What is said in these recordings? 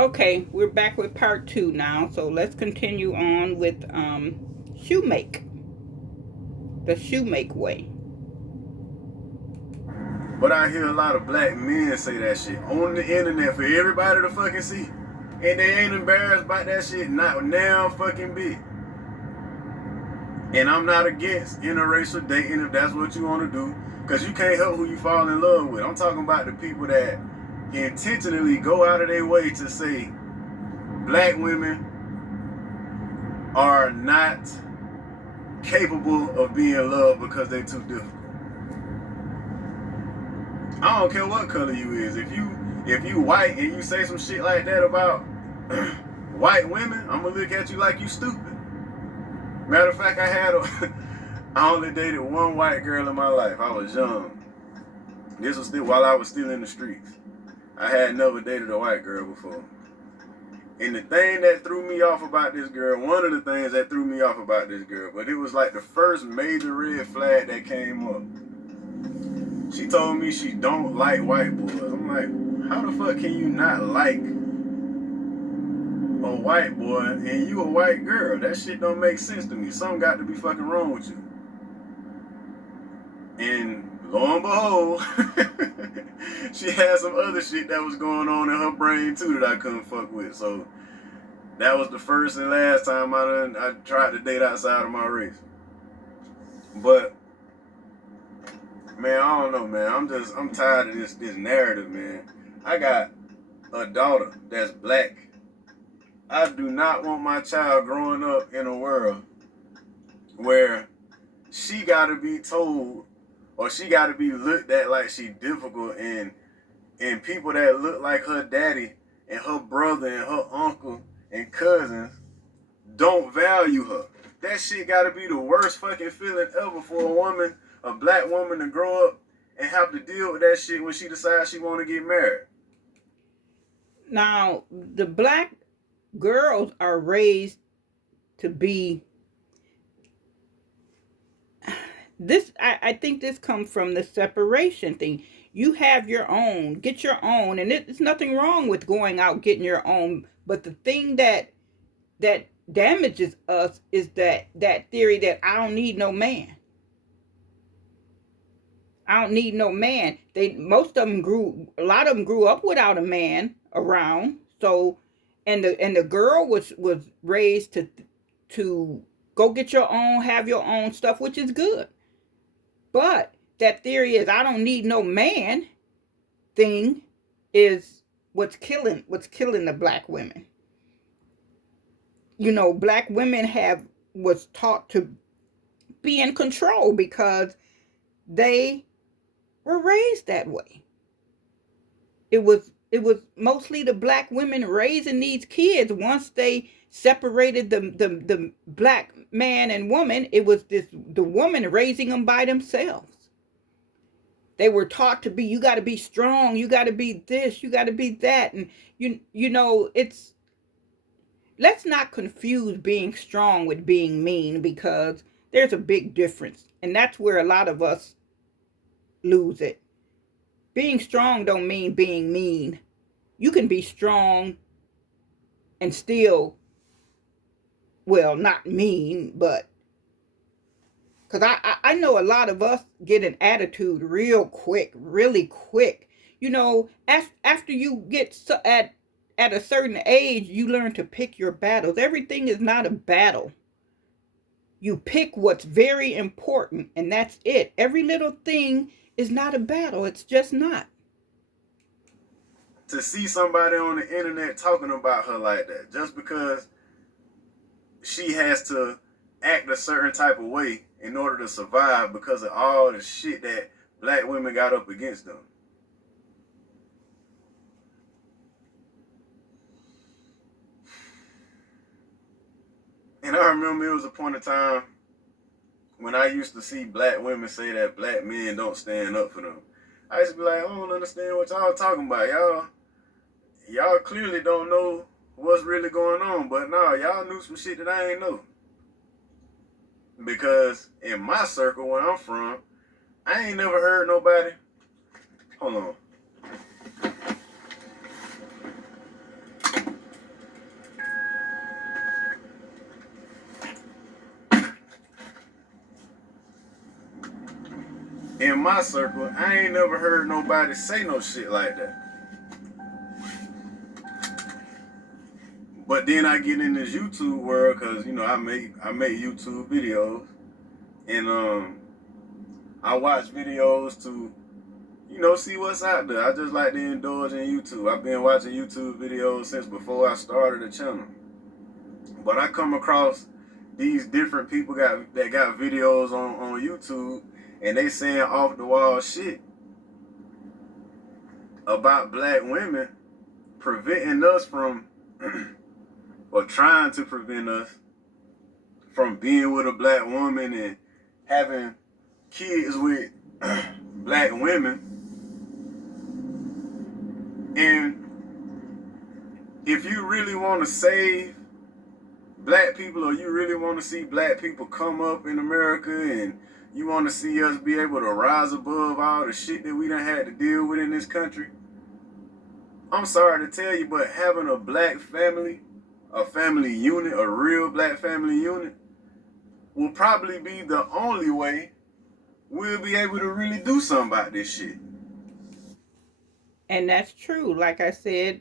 Okay, we're back with part two now. So let's continue on with Shumake, the Shumake way. But I hear a lot of black men say that shit on the internet for everybody to fucking see. And they ain't embarrassed about that shit, not now fucking bit. And I'm not against interracial dating if that's what you want to do. Because you can't help who you fall in love with. I'm talking about the people that intentionally go out of their way to say black women are not capable of being loved because they too different. I don't care what color you is. If you white and you say some shit like that about white women, I'm gonna look at you like you stupid. Matter of fact, I only dated one white girl in my life. I was young. This was still while I was still in the streets. I had never dated a white girl before. And the thing that threw me off about this girl, one of the things that threw me off about this girl, but it was like the first major red flag that came up. She told me she don't like white boys. I'm like, how the fuck can you not like a white boy and you a white girl? That shit don't make sense to me. Something got to be fucking wrong with you. And lo and behold, she had some other shit that was going on in her brain too that I couldn't fuck with. So that was the first and last time I tried to date outside of my race. But man, I don't know, man. I'm tired of this narrative, man. I got a daughter that's black. I do not want my child growing up in a world where she gotta be told or she gotta be looked at like she difficult and people that look like her daddy and her brother and her uncle and cousins don't value her. That shit gotta be the worst fucking feeling ever for a woman, a black woman, to grow up and have to deal with that shit when she decides she wanna get married. Now, the black girls are raised to be this. I think this comes from the separation thing. You have your own, get your own, and it's nothing wrong with going out getting your own. But the thing that damages us is that theory that I don't need no man. I don't need no man. They most of them grew a lot of them grew up without a man around. So and the girl was raised to go get your own, have your own stuff, which is good. But that theory is I don't need no man thing is what's killing the black women. Black women have was taught to be in control because they were raised that way. It was mostly the black women raising these kids. Once they separated the black man and woman, it was the woman raising them by themselves. They were taught to be, you got to be strong, you got to be this, you got to be that. And it's let's not confuse being strong with being mean, because there's a big difference, and that's where a lot of us lose it. Being strong don't mean being mean. You can be strong and still, well, not mean, but because I know a lot of us get an attitude real quick, really quick. After you get at a certain age, you learn to pick your battles. Everything is not a battle. You pick what's very important, and that's it. Every little thing is not a battle. It's just not. To see somebody on the internet talking about her like that, just because she has to act a certain type of way in order to survive because of all the shit that black women got up against them. And I remember it was a point of time when I used to see black women say that black men don't stand up for them. I used to be like, I don't understand what y'all talking about. Y'all clearly don't know what's really going on. But no, y'all knew some shit that I ain't know. Because in my circle where I'm from, I ain't never heard nobody. Hold on. in my circle, I ain't never heard nobody say no shit like that. But then I get in this YouTube world because I make YouTube videos, and I watch videos to see what's out there. I just like to indulge in YouTube. I've been watching YouTube videos since before I started the channel. But I come across these different people that got videos on YouTube, and they saying off the wall shit about black women, preventing us from or trying to prevent us from being with a black woman and having kids with black women. And if you really want to save black people, or you really want to see black people come up in America, and you want to see us be able to rise above all the shit that we done had to deal with in this country, I'm sorry to tell you, but having a black family, a family unit, a real black family unit, will probably be the only way we'll be able to really do something about this shit. And that's true. Like I said,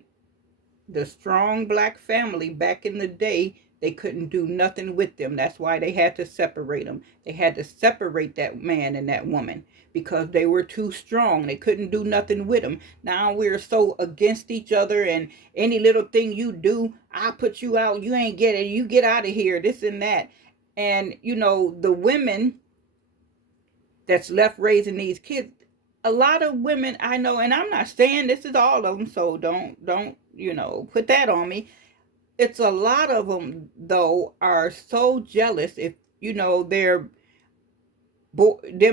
the strong black family back in the day, they couldn't do nothing with them. That's why they had to separate them. They had to separate that man and that woman because they were too strong. They couldn't do nothing with them. Now we're so against each other, and any little thing you do, I'll put you out. You ain't get it. You get out of here, this and that. And, the women that's left raising these kids, a lot of women I know, and I'm not saying this is all of them, so don't put that on me. It's a lot of them though are so jealous if them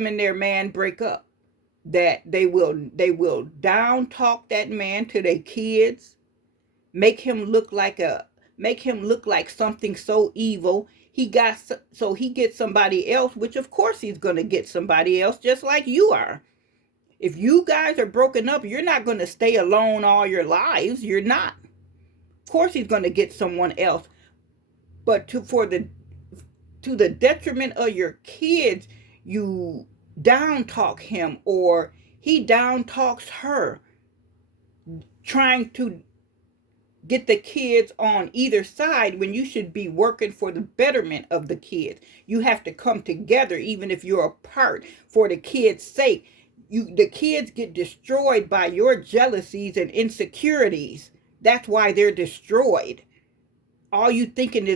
and their man break up, that they will down talk that man to their kids, make him look like something so evil. He gets somebody else, which of course he's going to get somebody else, just like you are. If you guys are broken up, you're not going to stay alone all your lives. You're not. Of course he's going to get someone else. But to the detriment of your kids, you down talk him, or he down talks her, trying to get the kids on either side when you should be working for the betterment of the kids. You have to come together, even if you're apart, for the kids' sake. The kids get destroyed by your jealousies and insecurities. That's why they're destroyed. All you thinking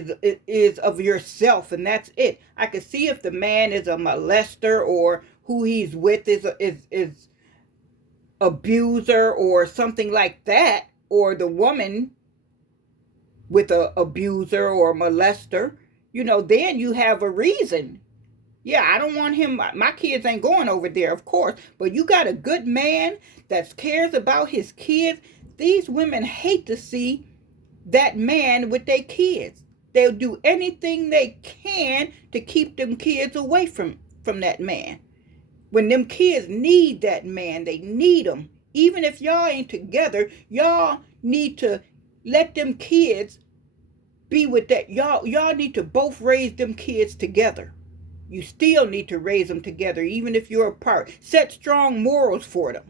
is of yourself, and that's it. I can see if the man is a molester, or who he's with is abuser or something like that, or the woman with a abuser or molester, then you have a reason. Yeah, I don't want him. My kids ain't going over there, of course. But you got a good man that cares about his kids. These women hate to see that man with their kids. They'll do anything they can to keep them kids away from that man. When them kids need that man, they need him. Even if y'all ain't together, y'all need to let them kids be with that. Y'all need to both raise them kids together. You still need to raise them together, even if you're apart. Set strong morals for them.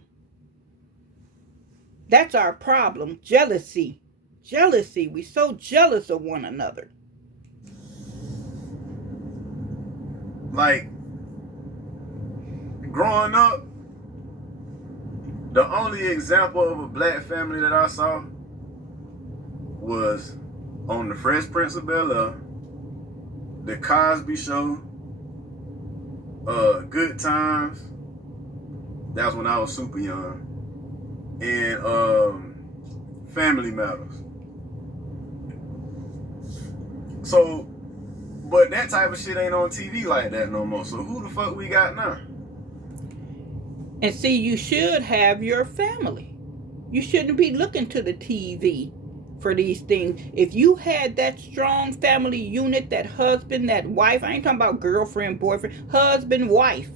That's our problem. Jealousy. We're so jealous of one another. Like, growing up, the only example of a black family that I saw was on The Fresh Prince of Bel-Air, The Cosby Show, Good Times. That was when I was super young. And Family Matters. So, but that type of shit ain't on TV like that no more. So who the fuck we got now? And see, you should have your family. You shouldn't be looking to the TV for these things. If you had that strong family unit, that husband, that wife, I ain't talking about girlfriend, boyfriend, husband, wife,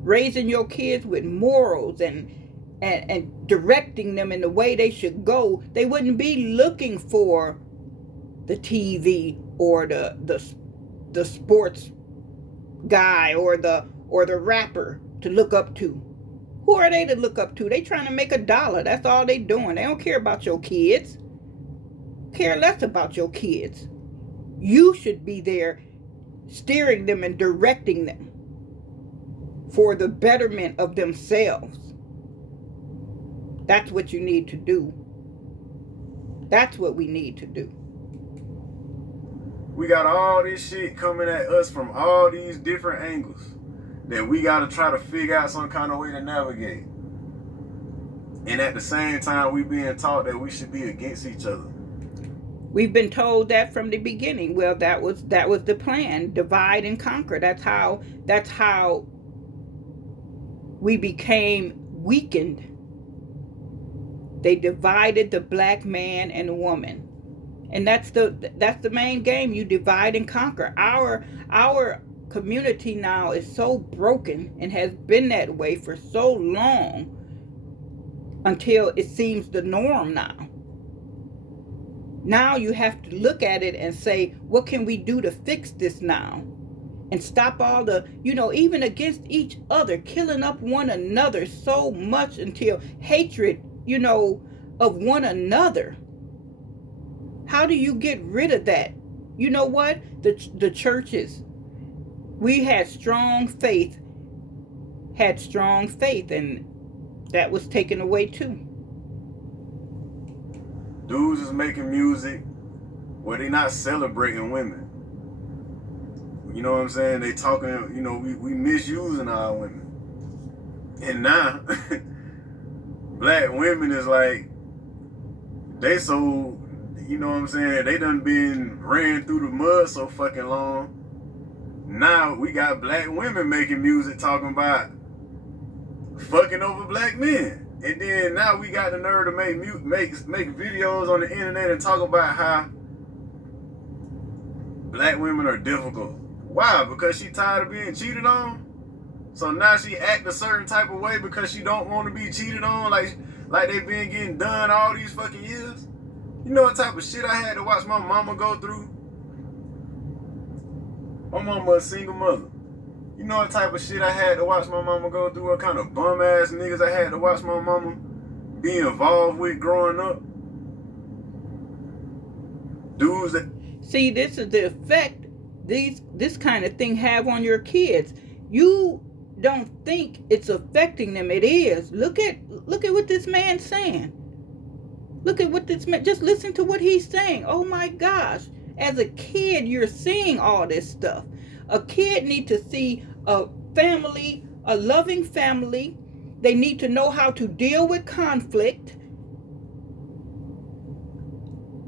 raising your kids with morals and directing them in the way they should go, they wouldn't be looking for the TV or the sports guy or the rapper to look up to. Who are they to look up to? They trying to make $1. That's all they doing. They don't care about your kids. Care less about your kids. You should be there steering them and directing them for the betterment of themselves. That's what you need to do. That's what we need to do. We got all this shit coming at us from all these different angles that we got to try to figure out some kind of way to navigate. And at the same time, we being taught that we should be against each other. We've been told that from the beginning. Well, that was the plan: divide and conquer. That's how we became weakened. They divided the black man and woman, and that's the main game. You divide and conquer. Our community now is so broken and has been that way for so long until it seems the norm now. Now you have to look at it and say, what can we do to fix this now? And stop all the, even against each other, killing up one another so much until hatred, of one another. How do you get rid of that? You know what? The churches, we had strong faith, and that was taken away too. Dudes is making music where they not celebrating women. You know what I'm saying? They talking, we misusing our women. And now, black women is like, they so, you know what I'm saying, they done been ran through the mud so fucking long. Now we got black women making music talking about fucking over black men. And then now we got the nerve to make videos on the internet and talk about how black women are difficult. Why? Because she tired of being cheated on? So now she act a certain type of way because she don't want to be cheated on, like they been getting done all these fucking years? You know what type of shit I had to watch my mama go through? My mama a single mother. You know what type of shit I had to watch my mama go through? What kind of bum ass niggas I had to watch my mama be involved with growing up? Dudes that... See, this is the effect this kind of thing have on your kids. You don't think it's affecting them. It is. Look at what this man's saying. Look at what this man, just listen to what he's saying. Oh my gosh. As a kid, you're seeing all this stuff. A kid needs to see a family, a loving family. They need to know how to deal with conflict.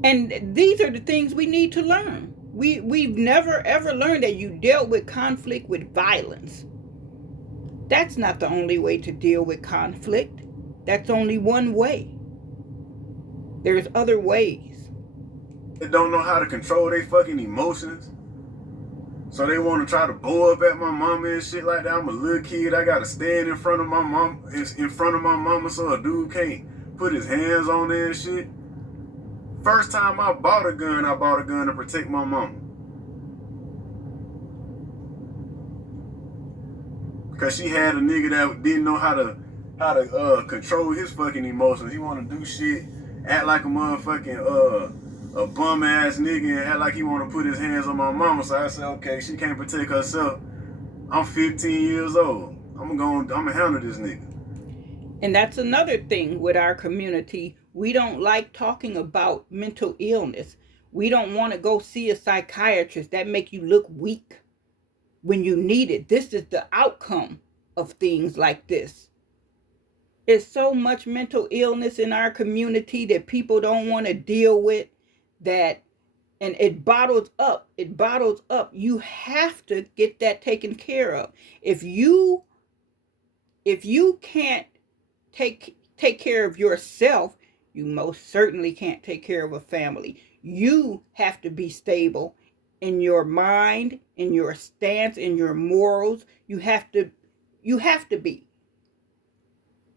And these are the things we need to learn. We've never ever learned that you dealt with conflict with violence. That's not the only way to deal with conflict. That's only one way. There's other ways. They don't know how to control their fucking emotions. So they want to try to blow up at my mama and shit like that. I'm a little kid. I got to stand in front of my mama so a dude can't put his hands on her and shit. First time I bought a gun to protect my mama. Because she had a nigga that didn't know how to control his fucking emotions. He want to do shit, act like a motherfucking a bum ass nigga and act like he want to put his hands on my mama. So I said, okay, she can't protect herself. I'm 15 years old. I'm gonna handle this nigga. And that's another thing with our community. We don't like talking about mental illness. We don't want to go see a psychiatrist. That make you look weak when you need it. This is the outcome of things like this. There's so much mental illness in our community that people don't want to deal with, and it bottles up. You have to get that taken care of. If you can't take care of yourself, you most certainly can't take care of a family. You have to be stable in your mind, in your stance, in your morals. You have to be.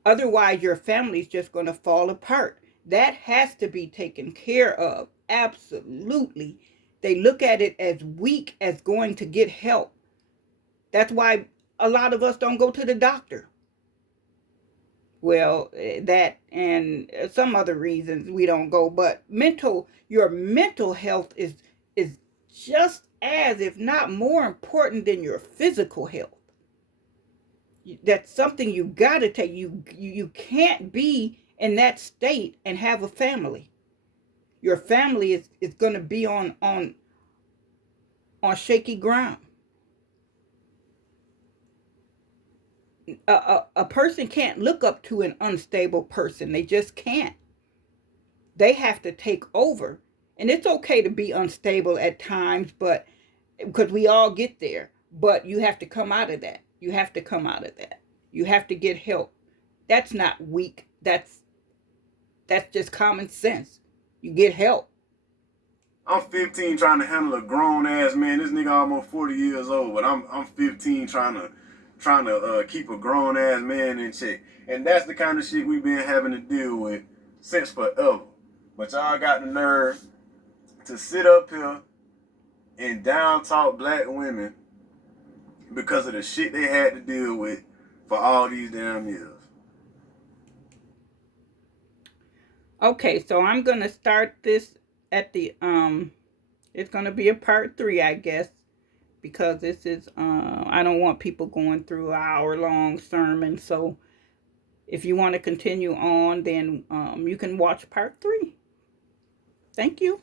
Otherwise, your family's just going to fall apart. That has to be taken care of. Absolutely. They look at it as weak as going to get help. That's why a lot of us don't go to the doctor. Well, that and some other reasons we don't go, but your mental health is just as, if not more important than your physical health. That's something you got to take. You can't be in that state and have a family. Your family is going to be on shaky ground. A person can't look up to an unstable person. They just can't. They have to take over. And it's okay to be unstable at times, but because we all get there, but you have to come out of that. You have to come out of that. You have to get help. That's not weak. That's just common sense. You get help. I'm 15 trying to handle a grown ass man. This nigga almost 40 years old, but I'm 15 trying to keep a grown ass man in check. And that's the kind of shit we've been having to deal with since forever. But y'all got the nerve to sit up here and down talk black women because of the shit they had to deal with for all these damn years. Okay, so I'm gonna start this at the it's gonna be a part 3, I guess, because this is I don't want people going through an hour-long sermon. So if you want to continue on, then you can watch part 3. Thank you.